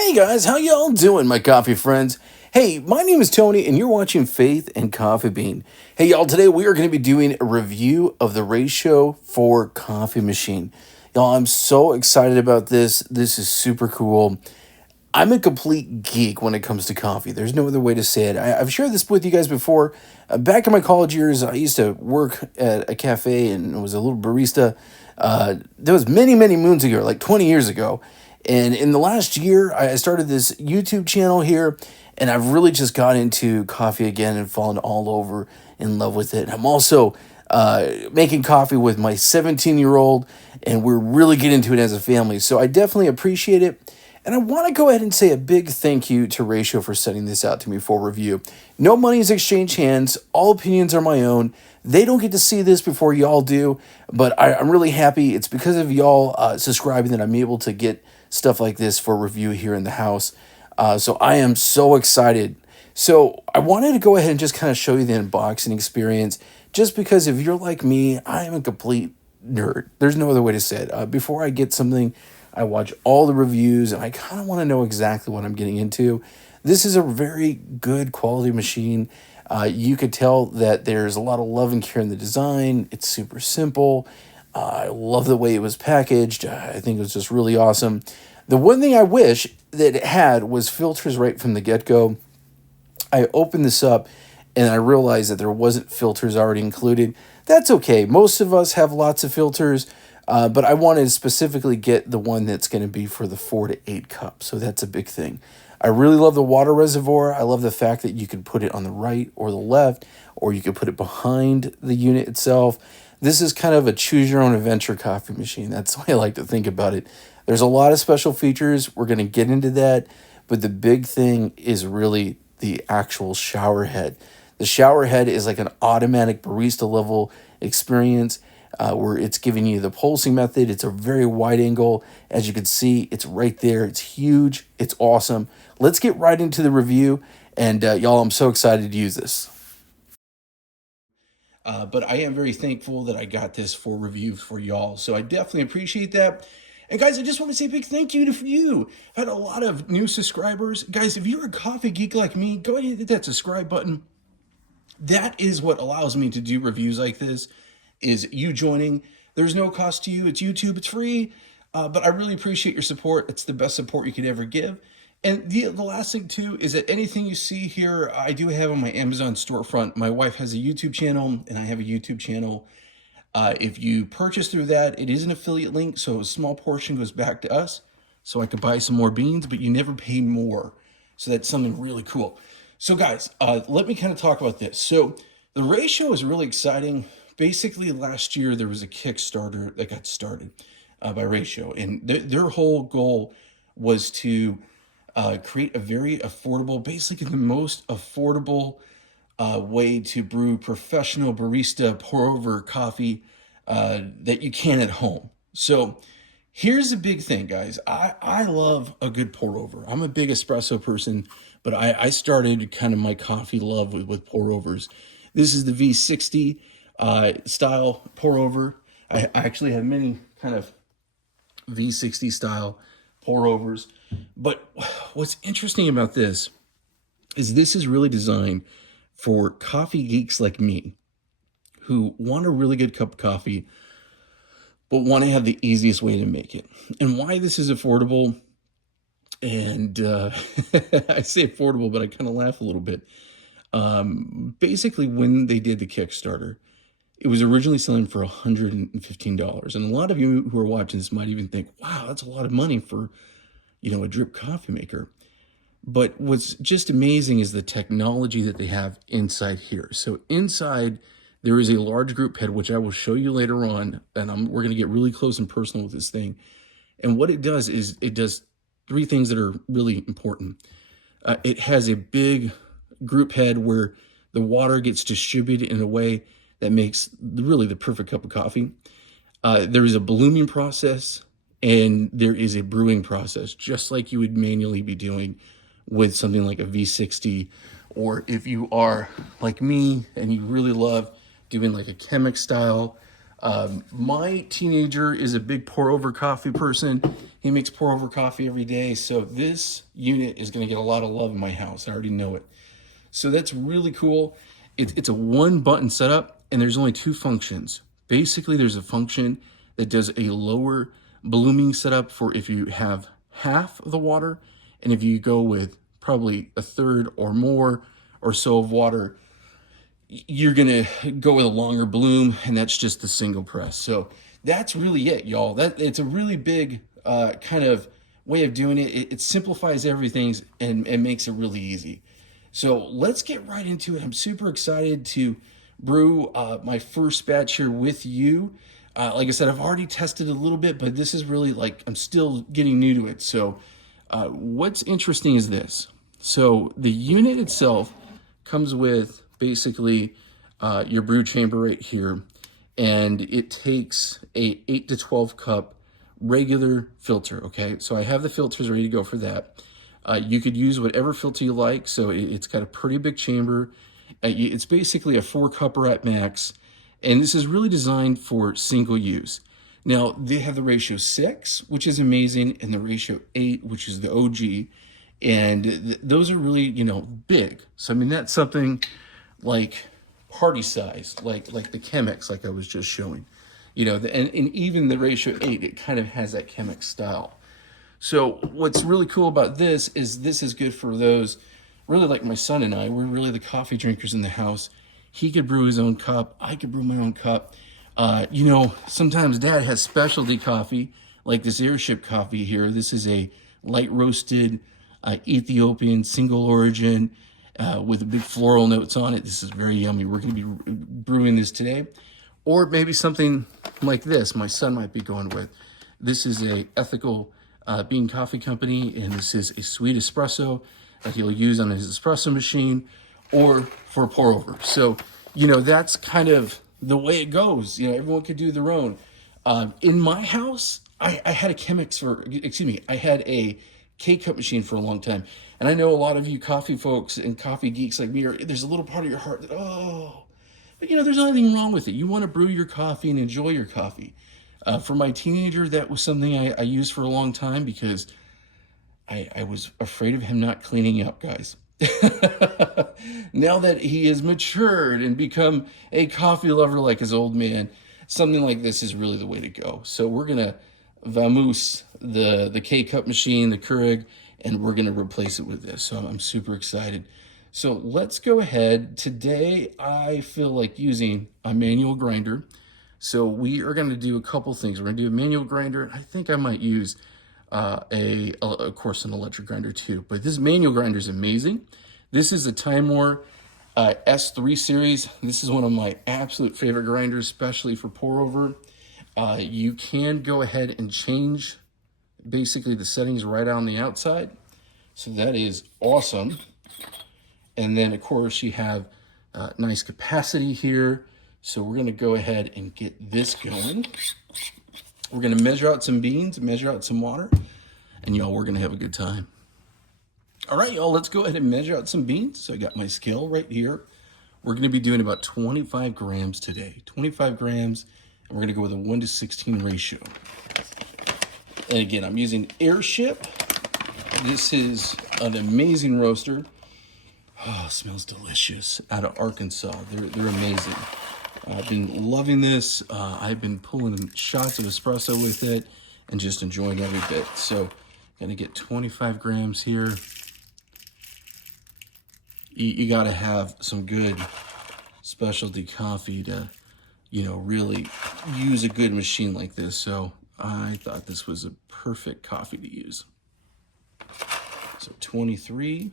Hey guys, how y'all doing, my coffee friends? Hey, my name is Tony, and you're watching Faith and Coffee Bean. Hey y'all, today we are going to be doing a review of the Ratio 4 coffee machine. Y'all, I'm so excited about this. This is super cool. I'm a complete geek when it comes to coffee. There's no other way to say it. I've shared this with you guys before. Back in my college years, I used to work at a cafe and was a little barista. That was many, many moons ago, like 20 years ago. And in the last year, I started this YouTube channel here, and I've really just got into coffee again and fallen all over in love with it. I'm also making coffee with my 17-year-old, and we're really getting into it as a family. So I definitely appreciate it. And I want to go ahead and say a big thank you to Ratio for sending this out to me for review. No money is exchanged hands. All opinions are my own. They don't get to see this before y'all do, but I'm really happy. It's because of y'all subscribing that I'm able to get stuff like this for review here in the house. So I am so excited. So I wanted to go ahead and just kind of show you the unboxing experience, just because if you're like me, I am a complete nerd. There's no other way to say it. Before I get something, I watch all the reviews, and I kind of want to know exactly what I'm getting into. This is a very good quality machine. You could tell that there's a lot of love and care in the design. It's super simple. I love the way it was packaged. I think it was just really awesome. The one thing I wish that it had was filters right from the get-go. I opened this up and I realized that there wasn't filters already included. That's okay. Most of us have lots of filters, but I wanted to specifically get the one that's going to be for the 4 to 8 cups. So that's a big thing. I really love the water reservoir. I love the fact that you can put it on the right or the left, or you could put it behind the unit itself. This is kind of a choose your own adventure coffee machine. That's the way I like to think about it. There's a lot of special features. We're going to get into that, but the big thing is really the actual shower head. The shower head is like an automatic barista level experience where it's giving you the pulsing method. It's a very wide angle. As you can see, it's right there. It's huge. It's awesome. Let's get right into the review. And y'all, I'm so excited to use this. But I am very thankful that I got this for review for y'all. So I definitely appreciate that. And guys, I just want to say a big thank you to you. I've had a lot of new subscribers. Guys, if you're a coffee geek like me, go ahead and hit that subscribe button. That is what allows me to do reviews like this, is you joining. There's no cost to you. It's YouTube. It's free. But I really appreciate your support. It's the best support you could ever give. And the last thing, too, is that anything you see here, I do have on my Amazon storefront. My wife has a YouTube channel, and I have a YouTube channel. If you purchase through that, it is an affiliate link, so a small portion goes back to us, so I could buy some more beans, but you never pay more. So that's something really cool. So guys, let me kind of talk about this. So the Ratio is really exciting. Basically, last year there was a Kickstarter that got started by Ratio, and their whole goal was to create a very affordable, basically the most affordable way to brew professional barista pour-over coffee that you can at home. So here's the big thing, guys. I love a good pour-over. I'm a big espresso person, but I started kind of my coffee love with pour-overs. This is the V60 style pour-over. I actually have many kind of V60 style pour-overs. But what's interesting about this is really designed for coffee geeks like me who want a really good cup of coffee, but want to have the easiest way to make it. And why this is affordable, and I say affordable, but I kind of laugh a little bit. Basically, when they did the Kickstarter, it was originally selling for $115. And a lot of you who are watching this might even think, wow, that's a lot of money for, a drip coffee maker. But what's just amazing is the technology that they have inside here. So inside, there is a large group head, which I will show you later on, and we're going to get really close and personal with this thing. And what it does is it does 3 things that are really important. It has a big group head where the water gets distributed in a way that makes really the perfect cup of coffee. There is a blooming process, and there is a brewing process, just like you would manually be doing with something like a V60, or if you are like me and you really love doing like a chemic style My teenager is a big pour over coffee person. He makes pour over coffee every day. So this unit is going to get a lot of love in my house. I already know it. So that's really cool. It's a one button setup and there's only two functions. Basically, there's a function that does a lower blooming setup for if you have half of the water, and if you go with probably a third or more or so of water, you're gonna go with a longer bloom, and that's just the single press. So that's really it, y'all. It's a really big kind of way of doing it. It simplifies everything and makes it really easy. So let's get right into it. I'm super excited to brew my first batch here with you. Like I said, I've already tested a little bit, but this is really like, I'm still getting new to it. So what's interesting is this. So the unit itself comes with basically your brew chamber right here, and it takes a 8 to 12 cup regular filter. Okay, so I have the filters ready to go for that. You could use whatever filter you like. So it's got a pretty big chamber. It's basically a 4-cupper at max, and this is really designed for single use. Now they have the ratio 6, which is amazing, and the ratio 8, which is the OG, and those are really, you know, big. So I mean, that's something like party size, like the Chemex, like I was just showing, you know, and even the ratio 8, it kind of has that Chemex style. So what's really cool about this is good for those really like my son and I. We're really the coffee drinkers in the house. He could brew his own cup. I could brew my own cup. You know, sometimes Dad has specialty coffee, like this airship coffee here. This is a light roasted Ethiopian single origin with the big floral notes on it. This is very yummy. We're going to be brewing this today. Or maybe something like this my son might be going with. This is a ethical bean coffee company, and this is a sweet espresso that he'll use on his espresso machine or for pour over. So, you know, that's kind of the way it goes. You know, everyone could do their own. In my house, I had a Chemex I had a K-cup machine for a long time. And I know a lot of you coffee folks and coffee geeks like me, there's a little part of your heart that, but you know, there's nothing wrong with it. You want to brew your coffee and enjoy your coffee. For my teenager, that was something I used for a long time because I was afraid of him not cleaning up, guys. Now that he has matured and become a coffee lover like his old man, something like this is really the way to go. So we're going to vamoose the K-cup machine, the Keurig, and we're going to replace it with this. So I'm super excited. So let's go ahead. Today, I feel like using a manual grinder. So we are going to do a couple things. We're going to do a manual grinder. I think I might use of course, an electric grinder too. But this manual grinder is amazing. This is a Time War S3 series. This is one of my absolute favorite grinders, especially for pour over. You can go ahead and change basically the settings right on the outside. So that is awesome. And then, of course, you have nice capacity here. So we're going to go ahead and get this going. We're going to measure out some beans, measure out some water, and y'all, we're going to have a good time. All right, y'all, let's go ahead and measure out some beans. So I got my scale right here. We're going to be doing about 25 grams today. 25 grams, and we're going to go with a 1:16 ratio. And again, I'm using Airship. This is an amazing roaster. Oh, it smells delicious. Out of Arkansas. They're amazing. I've been loving this. I've been pulling shots of espresso with it and just enjoying every bit. So, gonna get 25 grams here. You gotta have some good specialty coffee to, you know, really use a good machine like this. So I thought this was a perfect coffee to use. So 23,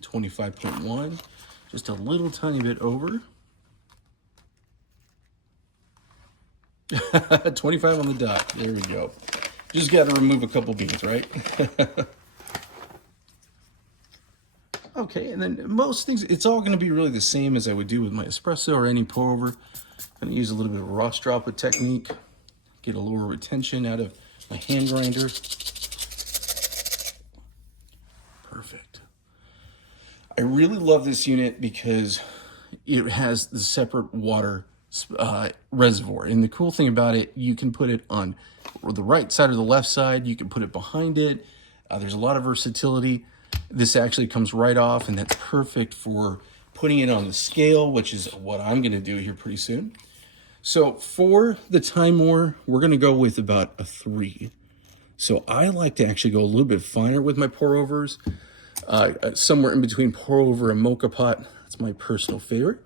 25.1. Just a little tiny bit over. 25 on the dot. There we go. Just got to remove a couple beans, right? Okay, and then most things, it's all going to be really the same as I would do with my espresso or any pour over. I'm going to use a little bit of Ross droplet technique. Get a lower retention out of my hand grinder. Perfect. I really love this unit because it has the separate water reservoir. And the cool thing about it, you can put it on the right side or the left side. You can put it behind it. There's a lot of versatility. This actually comes right off, and that's perfect for putting it on the scale, which is what I'm going to do here pretty soon. So for the time more, we're going to go with about a 3. So I like to actually go a little bit finer with my pour overs, somewhere in between pour over and mocha pot. That's my personal favorite.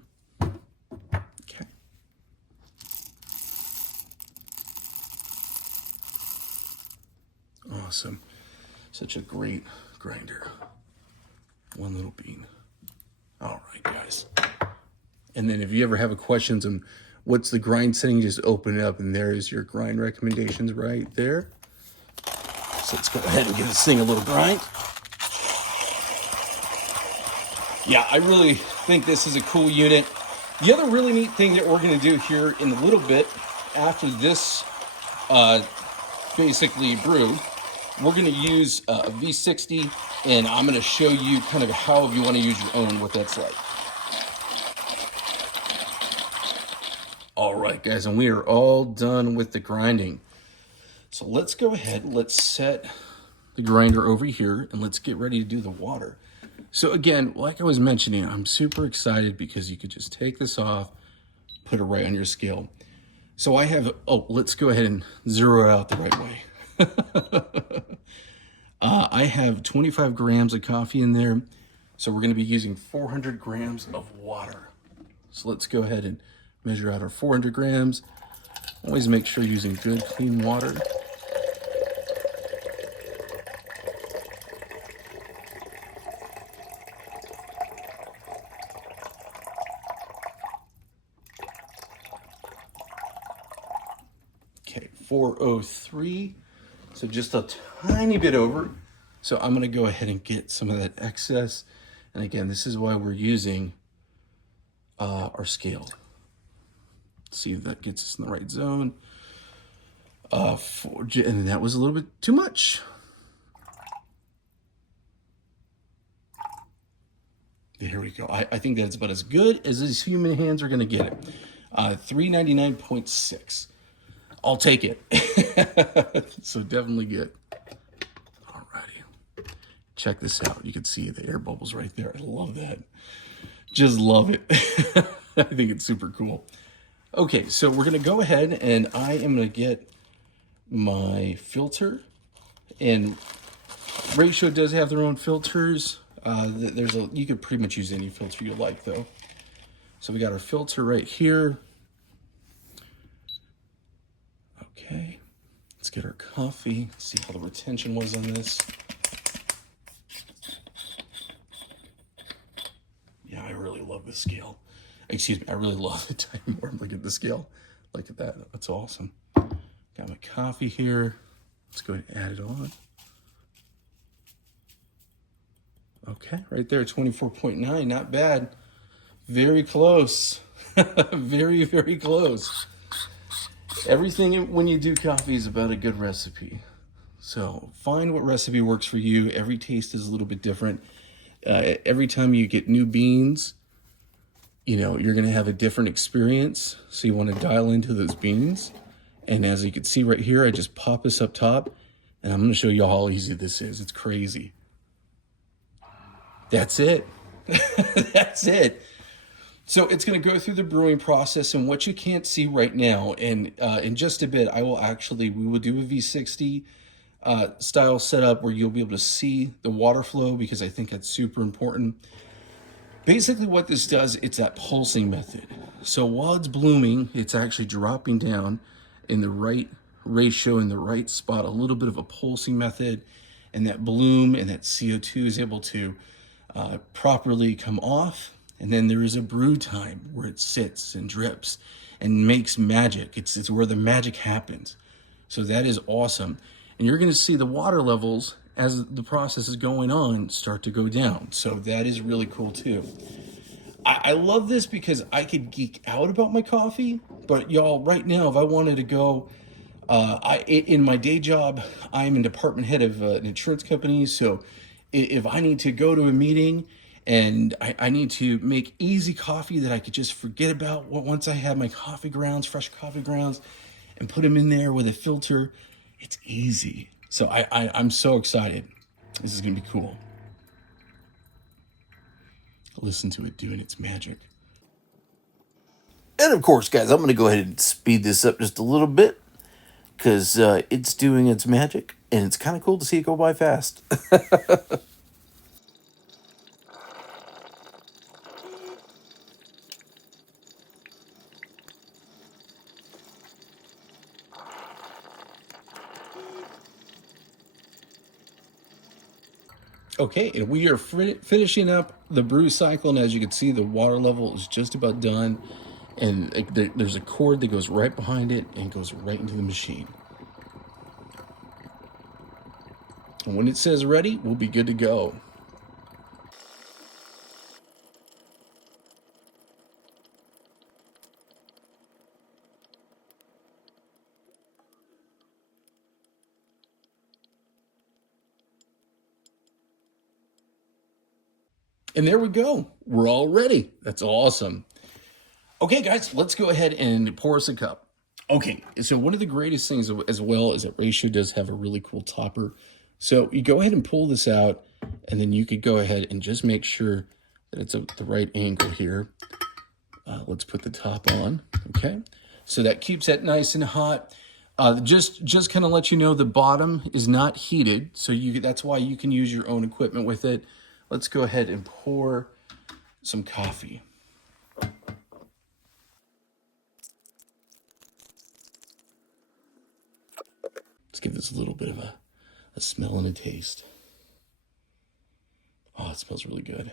Okay. Awesome. Such a great grinder. One little bean. All right, guys. And then if you ever have questions on what's the grind setting, just open it up and there is your grind recommendations right there. So let's go ahead and give this thing a little grind. Yeah, I really think this is a cool unit. The other really neat thing that we're going to do here in a little bit after this basically brew, we're going to use a V60, and I'm going to show you kind of how, if you want to use your own, what that's like. All right, guys, and we are all done with the grinding. So let's go ahead, let's set the grinder over here, and let's get ready to do the water. So again, like I was mentioning, I'm super excited because you could just take this off, put it right on your scale. So I have, let's go ahead and zero it out the right way. I have 25 grams of coffee in there. So we're going to be using 400 grams of water. So let's go ahead and measure out our 400 grams. Always make sure you're using good, clean water. Okay, 403. So just a tiny bit over. So I'm going to go ahead and get some of that excess. And again, this is why we're using our scale. See if that gets us in the right zone. And that was a little bit too much. There we go. I think that's about as good as these human hands are going to get it. 399.6. I'll take it. So definitely good. Alrighty. Check this out. You can see the air bubbles right there. I love that. Just love it. I think it's super cool. Okay, so we're going to go ahead and I am going to get my filter. And Ratio does have their own filters. You could pretty much use any filter you like, though. So we got our filter right here. Okay, let's get our coffee. See how the retention was on this. Yeah, I really love the scale. Excuse me, I really love the time more. Look at the scale. Look at that. That's awesome. Got my coffee here. Let's go ahead and add it on. Okay, right there, 24.9. Not bad. Very close. Very, very close. Everything when you do coffee is about a good recipe. So find what recipe works for you. Every taste is a little bit different. Every time you get new beans, you're going to have a different experience. So you want to dial into those beans. And as you can see right here, I just pop this up top. And I'm going to show you how easy this is. It's crazy. That's it. That's it. So it's going to go through the brewing process, and what you can't see right now, and in just a bit, we will do a V60 style setup where you'll be able to see the water flow, because I think that's super important. Basically what this does, it's that pulsing method. So while it's blooming, it's actually dropping down in the right ratio, in the right spot, a little bit of a pulsing method, and that bloom and that CO2 is able to properly come off. And then there is a brew time where it sits and drips and makes magic. It's where the magic happens. So that is awesome. And you're going to see the water levels as the process is going on start to go down. So that is really cool too. I love this because I could geek out about my coffee, but y'all, right now, if I wanted to go, in my day job, I'm a department head of an insurance company. So if I need to go to a meeting And I need to make easy coffee that I could just forget about once I have my coffee grounds, fresh coffee grounds, and put them in there with a filter. It's easy. So I'm so excited. This is going to be cool. Listen to it doing its magic. And of course, guys, I'm going to go ahead and speed this up just a little bit because it's doing its magic, and it's kind of cool to see it go by fast. Okay, and we are finishing up the brew cycle, and as you can see, the water level is just about done. And there's a cord that goes right behind it and goes right into the machine. And when it says ready, we'll be good to go. And there we go. We're all ready. That's awesome. Okay, guys, let's go ahead and pour us a cup. Okay, so one of the greatest things as well is that Ratio does have a really cool topper. So you go ahead and pull this out, and then you could go ahead and just make sure that it's at the right angle here. Let's put the top on, okay? So that keeps that nice and hot. Just kind of let you know the bottom is not heated, so that's why you can use your own equipment with it. Let's go ahead and pour some coffee. Let's give this a little bit of a smell and a taste. Oh, it smells really good.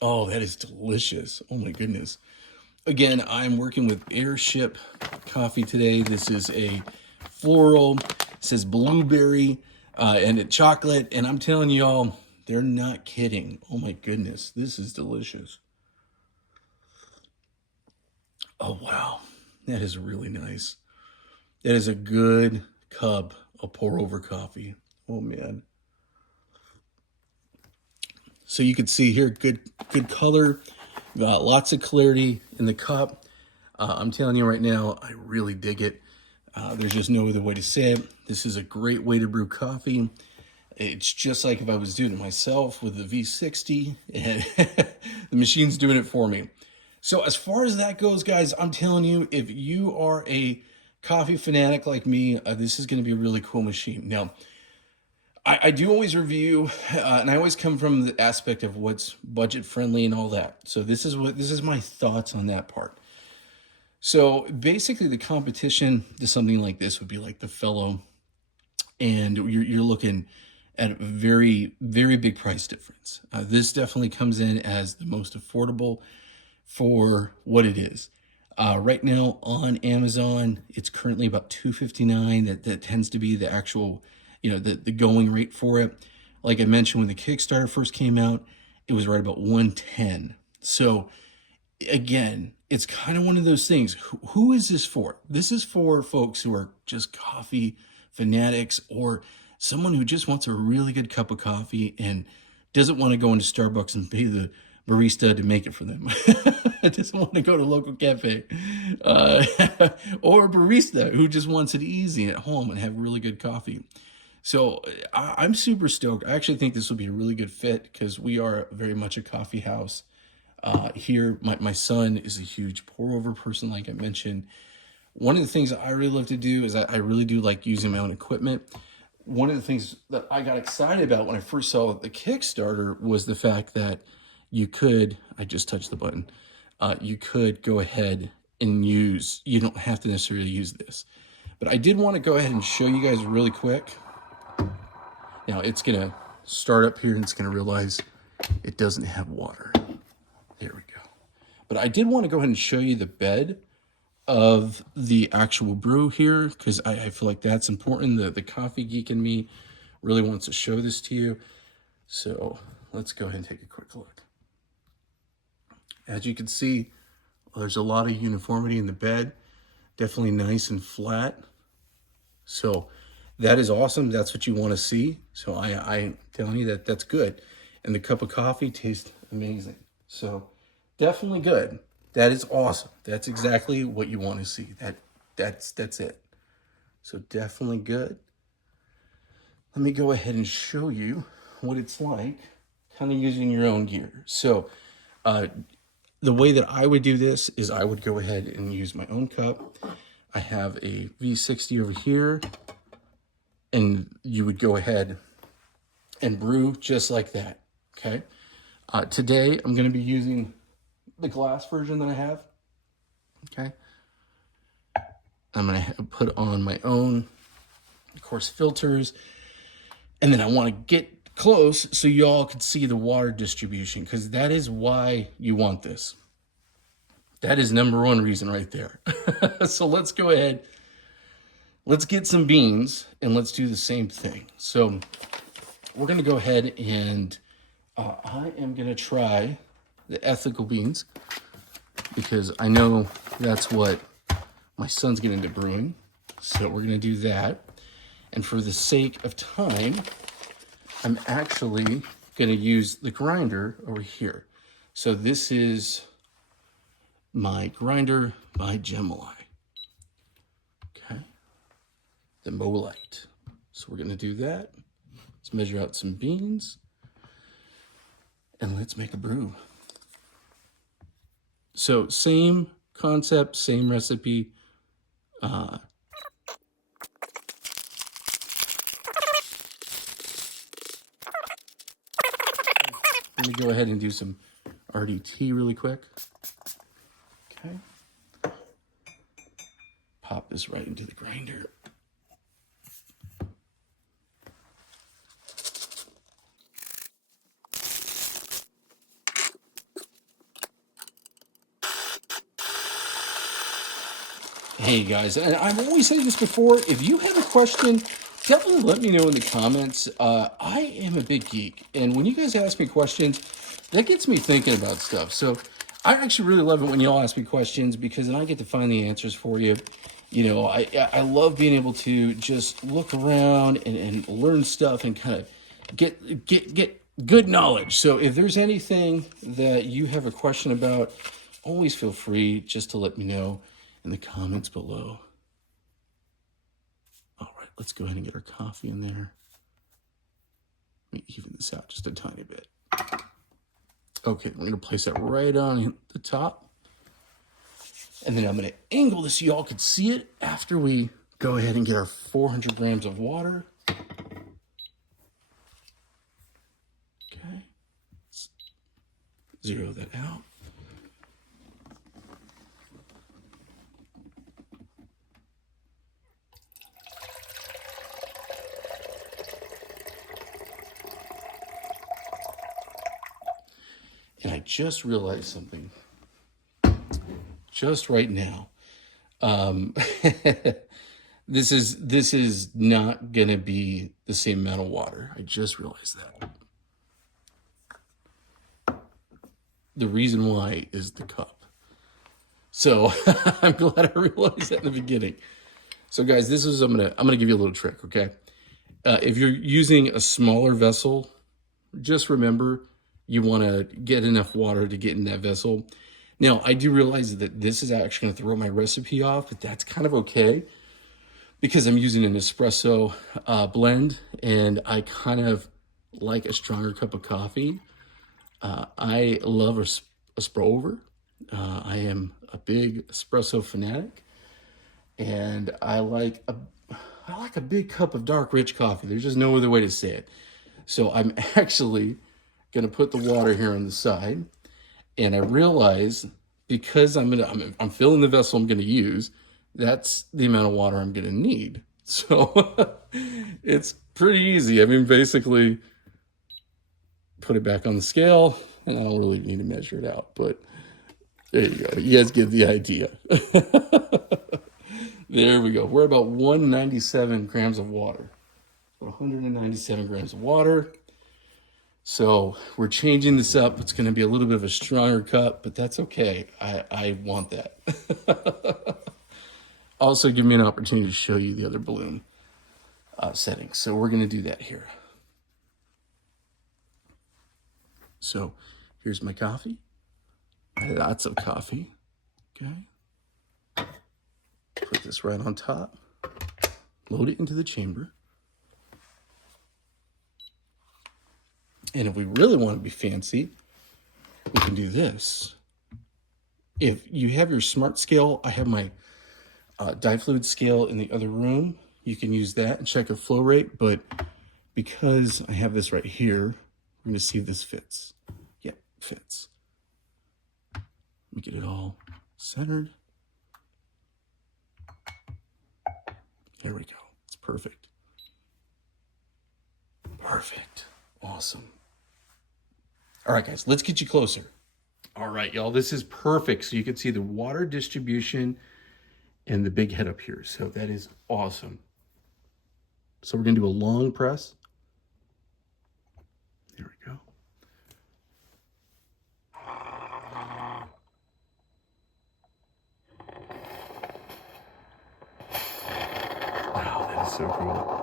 Oh, that is delicious. Oh my goodness. Again, I'm working with Airship coffee today. This is a floral. It says blueberry and a chocolate. And I'm telling y'all, they're not kidding. Oh my goodness. This is delicious. Oh, wow. That is really nice. That is a good cup of pour over coffee. Oh man. So you can see here, good color, got lots of clarity in the cup. I'm telling you right now, I really dig it. There's just no other way to say it. This is a great way to brew coffee. It's just like if I was doing it myself with the V60, and the machine's doing it for me. So as far as that goes, guys, I'm telling you, if you are a coffee fanatic like me, this is going to be a really cool machine. Now, I do always review, and I always come from the aspect of what's budget friendly and all that. So this is my thoughts on that part. So basically, the competition to something like this would be like the Fellow, and you're looking at a very, very big price difference. This definitely comes in as the most affordable for what it is. Right now on Amazon, it's currently about $259. That tends to be the actual, the going rate for it. Like I mentioned, when the Kickstarter first came out, it was right about $110. So again, it's kind of one of those things. Who is this for? This is for folks who are just coffee fanatics, or someone who just wants a really good cup of coffee and doesn't want to go into Starbucks and pay the barista to make it for them. Doesn't want to go to a local cafe. Or a barista who just wants it easy at home and have really good coffee. So I'm super stoked. I actually think this will be a really good fit because we are very much a coffee house. Here, my son is a huge pour over person, like I mentioned. One of the things that I really love to do is I really do like using my own equipment. One of the things that I got excited about when I first saw the Kickstarter was the fact that I just touched the button, you could go ahead and you don't have to necessarily use this. But I did want to go ahead and show you guys really quick. Now it's going to start up here and it's going to realize it doesn't have water. There we go. But I did want to go ahead and show you the bed of the actual brew here because I feel like that's important. The coffee geek in me really wants to show this to you. So let's go ahead and take a quick look. As you can see, there's a lot of uniformity in the bed. Definitely nice and flat. So that is awesome. That's what you want to see. So I'm telling you that that's good. And the cup of coffee tastes amazing. So definitely good. That is awesome. That's exactly what you want to see. That's it. So definitely good. Let me go ahead and show you what it's like kind of using your own gear. So the way that I would do this is I would go ahead and use my own cup. I have a V60 over here, and you would go ahead and brew just like that, okay? Today, I'm going to be using the glass version that I have, okay? I'm going to put on my own, of course, filters, and then I want to get close so you all can see the water distribution, because that is why you want this. That is number one reason right there. So let's go ahead. Let's get some beans and let's do the same thing. So we're going to go ahead and I am going to try the ethical beans because I know that's what my son's getting into brewing. So we're going to do that. And for the sake of time, I'm actually going to use the grinder over here. So this is my grinder by Gemini. Okay. The Molite. So we're going to do that. Let's measure out some beans. And let's make a brew. So same concept, same recipe. I'm going to go ahead and do some RDT really quick. Okay. Pop this right into the grinder. Hey guys, and I've always said this before, if you have a question, definitely let me know in the comments. I am a big geek, and when you guys ask me questions, that gets me thinking about stuff. So I actually really love it when y'all ask me questions because then I get to find the answers for you. You know, I love being able to just look around and learn stuff and kind of get good knowledge. So if there's anything that you have a question about, always feel free just to let me know in the comments below. All right, let's go ahead and get our coffee in there. Let me even this out just a tiny bit. Okay, we're gonna place that right on the top. And then I'm gonna angle this so y'all can see it after we go ahead and get our 400 grams of water. Okay, let's zero that out. And I just realized something just right now. This is not gonna be the same amount of water. I just realized that. The reason why is the cup. So I'm glad I realized that in the beginning. So guys, this is I'm gonna give you a little trick, okay? If you're using a smaller vessel, just remember you want to get enough water to get in that vessel. Now, I do realize that this is actually going to throw my recipe off, but that's kind of okay because I'm using an espresso blend and I kind of like a stronger cup of coffee. I love a spro over. I am a big espresso fanatic, and I like a big cup of dark, rich coffee. There's just no other way to say it. So I'm actually going to put the water here on the side, and I realize because I'm filling the vessel I'm going to use, that's the amount of water I'm going to need. So it's pretty easy. I mean, basically put it back on the scale, and I don't really need to measure it out, but there you go. You guys get the idea. There we go. We're about 197 grams of water. 197 grams of water. So we're changing this up. It's going to be a little bit of a stronger cup, but that's okay. I want that. Also, give me an opportunity to show you the other balloon. settings. So we're going to do that here. So here's my coffee. Lots of coffee. Okay. Put this right on top. Load it into the chamber. And if we really want to be fancy, we can do this. If you have your smart scale, I have my dye fluid scale in the other room. You can use that and check a flow rate, but because I have this right here, we're going to see if this fits. Yeah, fits. Let me get it all centered. There we go. It's perfect. Perfect. Awesome. All right, guys, let's get you closer. All right, y'all, this is perfect. So you can see the water distribution and the big head up here. So that is awesome. So we're going to do a long press. There we go. Wow, that is so cool.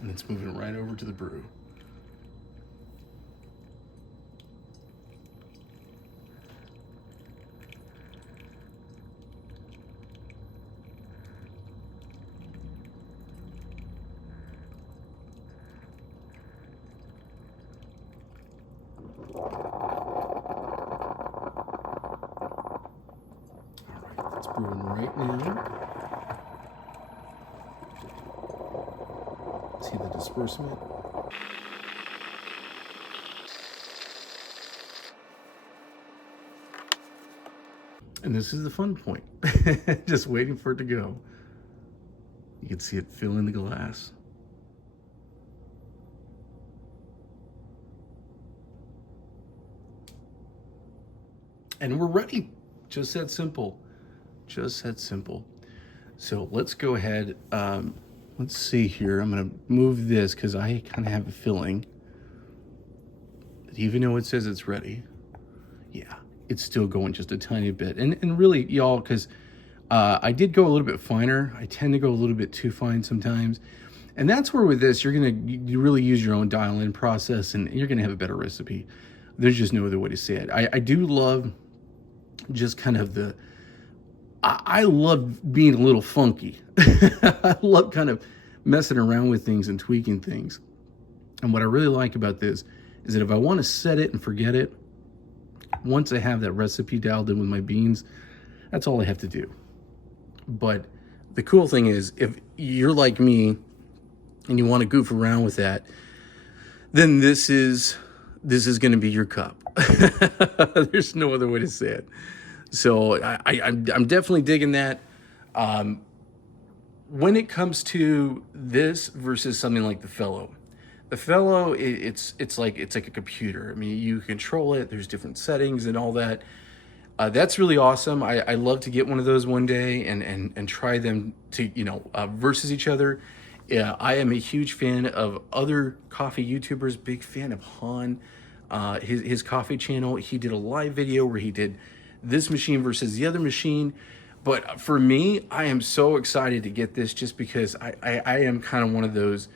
And it's moving right over to the brew. All right, that's brewing right now. See the disbursement? And this is the fun point. Just waiting for it to go. You can see it fill in the glass. And we're ready. Just that simple. Just that simple. So let's go ahead. Let's see here. I'm going to move this because I kind of have a feeling that even though it says it's ready, yeah, it's still going just a tiny bit. And really, y'all, because I did go a little bit finer. I tend to go a little bit too fine sometimes. And that's where with this, you really use your own dial-in process and you're going to have a better recipe. There's just no other way to say it. I do love just kind of I love being a little funky. I love kind of messing around with things and tweaking things. And what I really like about this is that if I want to set it and forget it, once I have that recipe dialed in with my beans, that's all I have to do. But the cool thing is, if you're like me and you want to goof around with that, then this is going to be your cup. There's no other way to say it. So I'm definitely digging that. When it comes to this versus something like the Fellow, it's like a computer. I mean, you control it. There's different settings and all that. That's really awesome. I love to get one of those one day and try them to versus each other. Yeah, I am a huge fan of other coffee YouTubers. Big fan of Han, his coffee channel. He did a live video where he did this machine versus the other machine. But for me, I am so excited to get this just because I am kind of one of those.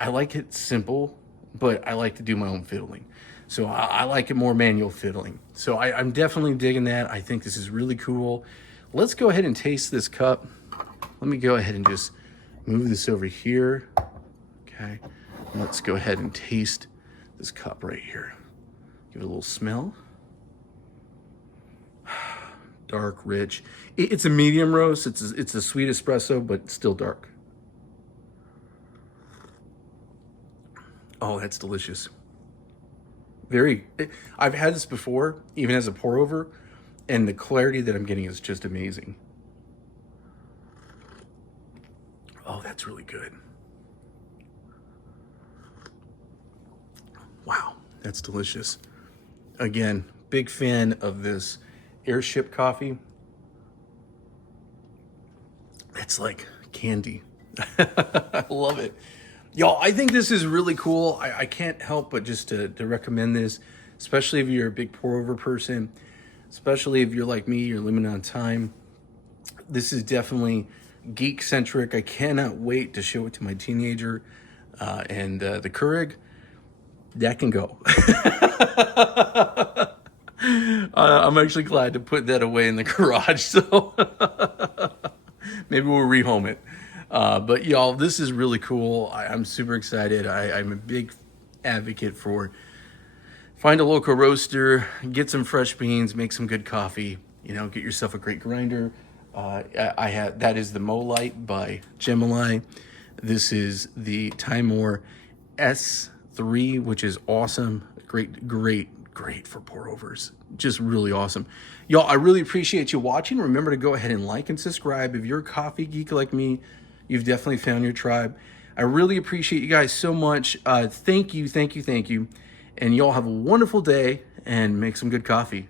I like it simple, but I like to do my own fiddling. So I like it more manual fiddling. So I'm definitely digging that. I think this is really cool. Let's go ahead and taste this cup. Let me go ahead and just move this over here. Okay. Let's go ahead and taste this cup right here. Give it a little smell. Dark, rich. It's a medium roast. It's a sweet espresso, but still dark. Oh, that's delicious. I've had this before, even as a pour over, and the clarity that I'm getting is just amazing. Oh, that's really good. Wow. That's delicious. Again, big fan of this airship coffee. It's like candy. I love it. Y'all, I think this is really cool. I can't help but just to recommend this, especially if you're a big pour over person, especially if you're like me, you're limited on time. This is definitely geek centric. I cannot wait to show it to my teenager. And the Keurig, that can go. I'm actually glad to put that away in the garage. So maybe we'll rehome it. But y'all, this is really cool. I'm super excited. I'm a big advocate for find a local roaster, get some fresh beans, make some good coffee. You know, get yourself a great grinder. I have that is the Molite by Gemini. This is the Timor S3, which is awesome. Great for pour overs. Just really awesome. Y'all, I really appreciate you watching. Remember to go ahead and like and subscribe. If you're a coffee geek like me, you've definitely found your tribe. I really appreciate you guys so much. Thank you. And y'all have a wonderful day and make some good coffee.